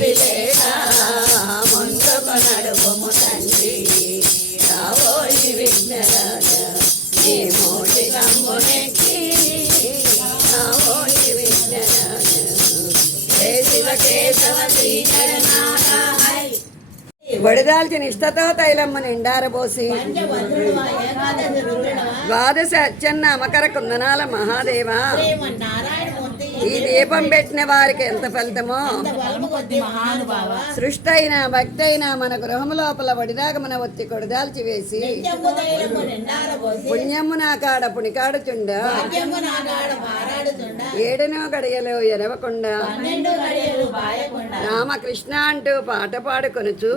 ఉన్నది లేక ముందుకు నడుపుము తండ్రి. రావోయి విఘ్నరాజ నీ మోటి కమ్మునెక్కి రావోయి విఘ్నరాజ జయ శివ కేశవ శ్రీకరనాథ వడిదాల్చిన ఇష్టతో తైలమ్మ నిండారబోసి పంచభద్రుడువా, ఏకాదశి రుద్రుడవా, ద్వాదశ అచ్చన్న మకర కుందనాల మహాదేవ. ఈ దీపం పెట్టిన వారికి ఎంత ఫలితమో? సృష్టి అయిన భక్తి అయినా మన గృహము లోపల వడిదాగమన ఒత్తి కొడదాల్చి వేసి పుణ్యము నా కాడ పుణికాడుచుండ. ఏడనో గడియలో ఎరవకుండా రామకృష్ణ అంటూ పాట పాడుకొనుచు.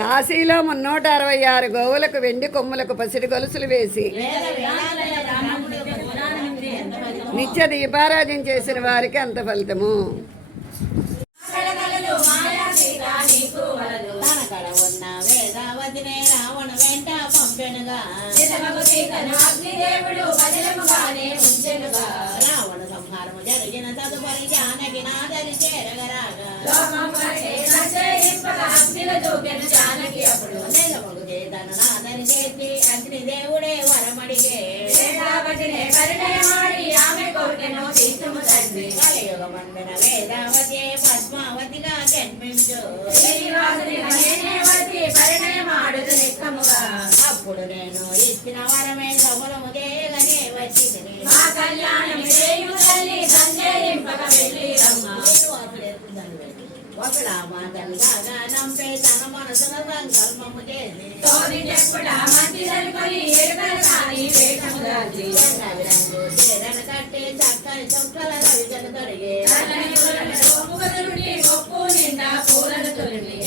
కాశీలో మున్నూట అరవై ఆరు గోవులకు వెండి కొమ్ములకు పసిడి గొలుసులు వేసి నిత్య దీపారాధన చేసిన వారికి అంత ఫలితము. రావణ వెంట సంహారము జరిగిన తదుపరి జానకి నాదరి చేరగరాగా చేతను నాదరి చేతి అగ్నిదేవుడే కలియుగ మందున వేదావతి పద్మావతిగా జన్మించు. అప్పుడు నేను ఇచ్చిన వరమే సఫలము చేయగనే వచ్చి ఒకడా మాటలుగా నంపే తన మనసుల సంకల్పము చేసి. రంగు చుక్కల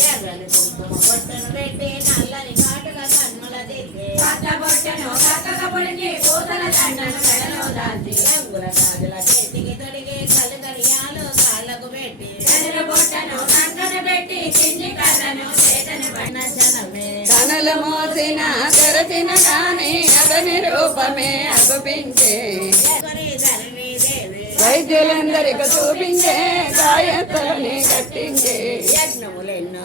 ఎర్రని కుంకుమ బొట్టను పెట్టి నల్లని కాటుగా కన్నుల రంగుల గాజుల చేతికి కాళ్ళకు పెట్టి జనమే మోసిన తెరచిన కానీ అతని రూపమే అగుపించే. వైద్యులందరికి చూపించే గాయత్రుని కట్టించే. యజ్ఞములెన్నో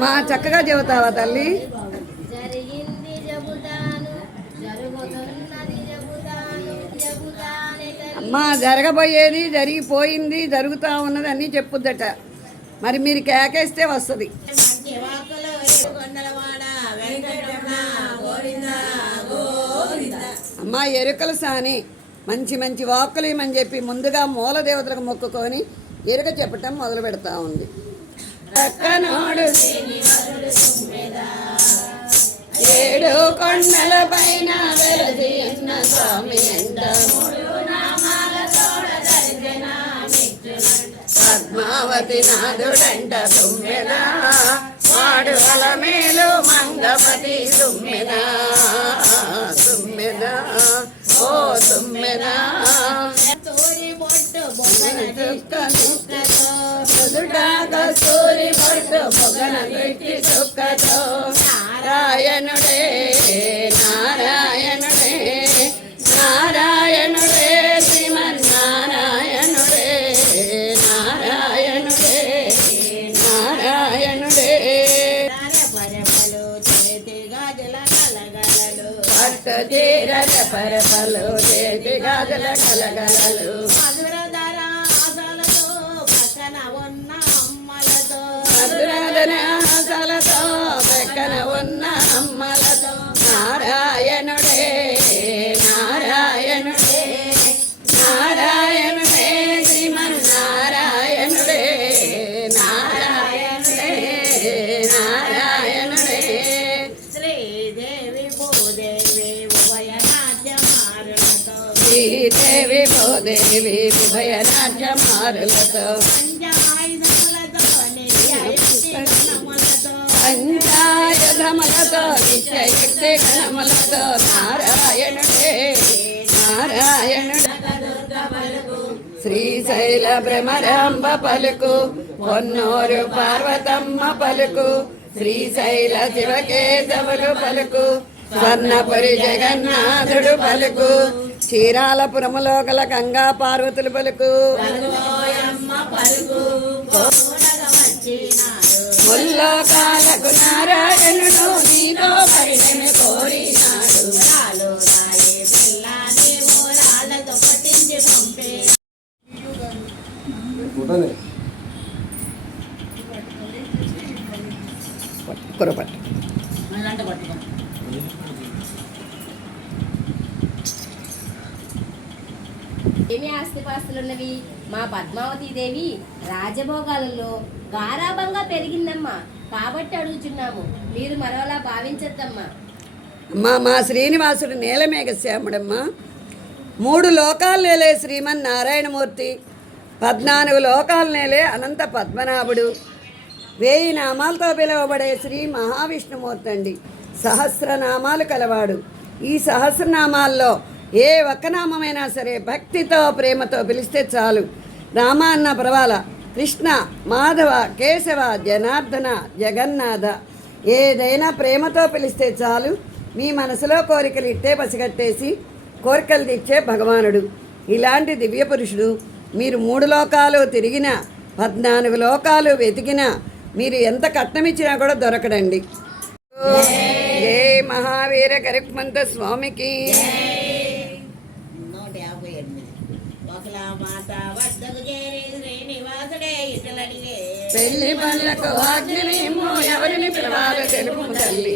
మా చక్కగా చెబుతావా తల్లి? జరిగింది చెబుతాను జరుగుతున్నది చెబుతాను చెబుతానే తల్లి. అమ్మా జరగబోయేది జరిగిపోయింది జరుగుతా ఉన్నది అన్నీ చెప్పుద్దట. మరి మీరు కేకేస్తే వస్తుంది. అమ్మా ఎరుకల సాని మంచి మంచి వాక్కులు ఇమని చెప్పి ముందుగా మూల దేవతలకు మొక్కుకొని ఎరుక చెప్పటం మొదలు పెడతా ఉంది. ఏడు కొండల పైన స్వామి పద్మావతి నాదుడంట తుమ్మెదా? వాడు అలమేలు మంగపతి తుమ్మెదా? పట్టు పొగన పెట్టి చుక్కతో నారాయణుడే నారాయణుడే నారాయణుడే శ్రీమన్నారాయణుడే నారాయణుడే నారాయణుడే పరపలు చేతి గాజుల కలగలలు పట్టు చీరల పరపలు చేతి గాజుల కలగలలు. మధురాధన ఆశలతో పక్కన ఉన్న అమ్మలతో నారాయణుడే నారాయణుడే నారాయణుడే శ్రీమన్నారాయణుడే నారాయణుడే నారాయణుడే. శ్రీదేవి భూదేవి ఉభయ నాట్యమారులతో శ్రీదేవి భూదేవి ఉభయ నిత్యయుక్తిగణములతో పంచాయుధములతో నిత్యయుక్తి నారాయణుడే నారాయణుడే శ్రీశైల భ్రమరాంబ పలుకు పొన్నూరు పార్వతమ్మ పలుకు శ్రీశైల శివకేశవులు పలుకు స్వర్ణపురి జగన్నాథుడు పలుకు. క్షీరాలపురములో గల గంగా పార్వతులు పలుకు పలుకు ముల్లోకాలకు నారాయణుడు నీతో పరిణమి కోరినాడు. రాలు రాయే పిల్ల నీవు రాళ్ళతో పట్టించి పంపే. ఫోటోనే కురపట్టు మళ్ళంట పట్టుకో. ఏమి ఆస్తిపాస్తులున్నవి? మా పద్మావతీదేవి రాజభోగాలలో గారాభంగా పెరిగిందమ్మా. కాబట్టి అడుగుచున్నాము. మీరు మరోలా భావించద్దమ్మా. అమ్మా మా శ్రీనివాసుడు నీలమేఘ శ్యాముడమ్మ. మూడు లోకాలు నేలే శ్రీమన్ నారాయణమూర్తి పద్నాలుగు లోకాలు నేలే అనంత పద్మనాభుడు. వేయి నామాలతో పిలువబడే శ్రీ మహావిష్ణుమూర్తి అండి సహస్రనామాలు కలవాడు. ఈ సహస్రనామాల్లో ఏ ఒక్క నామమైనా సరే భక్తితో ప్రేమతో పిలిస్తే చాలు. రామ అన్న పర్వాల? కృష్ణ మాధవ కేశవ జనార్దన జగన్నాథ. ఏదైనా ప్రేమతో పిలిస్తే చాలు. మీ మనసులో కోరికలు ఇట్టే పసిగట్టేసి కోరికలు తెచ్చే భగవానుడు. ఇలాంటి దివ్య పురుషుడు మీరు మూడు లోకాలు తిరిగిన పద్నాలుగు లోకాలు వెతికినా మీరు ఎంత కట్నమిచ్చినా కూడా దొరకడండి. ఏ మహావీర గరుక్మంత స్వామికి. మాత వద్దకు చేరి శ్రీనివాసుడే పెళ్ళి పనులకు ఆజ్ఞనేమో ఎవరిని పిలవాలో తెలుపు తల్లి.